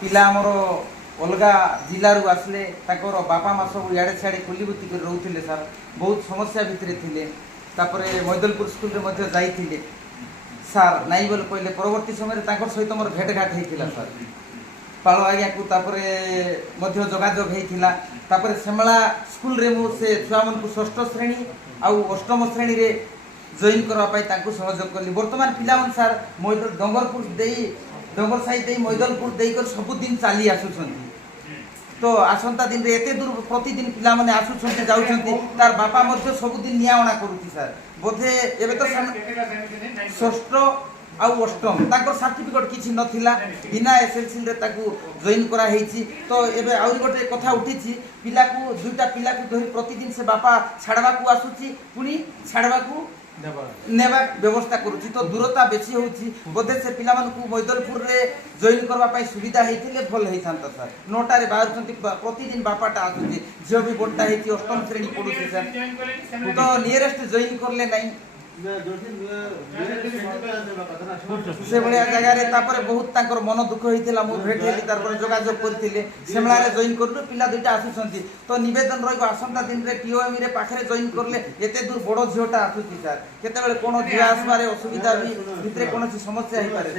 पिला आमर अलगा जिलू आसले बापा माँ सब इे सियाड़े कुलिबुति कर रोते सार बहुत समस्या भितर थे मैदलपुर स्कूल जाइए सार नाई बोले कहले परवर्ती समय सहित मोर भेटघाट होता सार पाल आज्ञा को जोगाजोग होता सेमला स्कूल रे मुझे छुआ मन को षष्ठ श्रेणी आउ अष्टम श्रेणी रे जॉइन करवाई सहयोग कली बर्तमान पिला सार डंगरपुर डंगर साई मैदलपुर देकर सबुदिन चली आसुंट तो आसंता दिन रे एते दूर प्रतिदिन पिला माने आसुंट जाउछंती तार बापा मध्य सबुदिन नियावणा करूती सार बोधे एबे तो षष्ठ आउ अष्टम ताकर सर्टिफिकेट किछि नथिला बिना एसएलसी रे ताकू जॉइन करा हेछि तो एबे आउरी गोटे कथा उठिछि पिला को दुईटा पिला को धरि प्रतिदिन से बापा छाड़वा को आसुछि पुनी छाड़वा को नेबा व्यवस्था करुछि तो दूरता बेसी होछि बोधे से पिला मन को मैदलपुर रे जॉइन करबा पई सुविधा हेतिले भल हेथांता सर 9टा रे बाहरछंती प्रतिदिन बापाटा आसुछि जे भी बोटा हेछि अष्टम श्रेणी पढुछि सर तो नियरेस्ट जॉइन करले नाही से भाया जगह बहुत तांकर मन दुख होता मुझे भेट हेली जोगाजोग करते सेमला जॉइन करूँ पिला दुईटा आसुँच तो नवेदन रसंता दिन में टीओएम रे पाखे जॉइन करले एते दूर बड़ झीटा आसूसी सार केते कौन झील आसबार असुविधा भी भितर कौन समस्या हो पारे।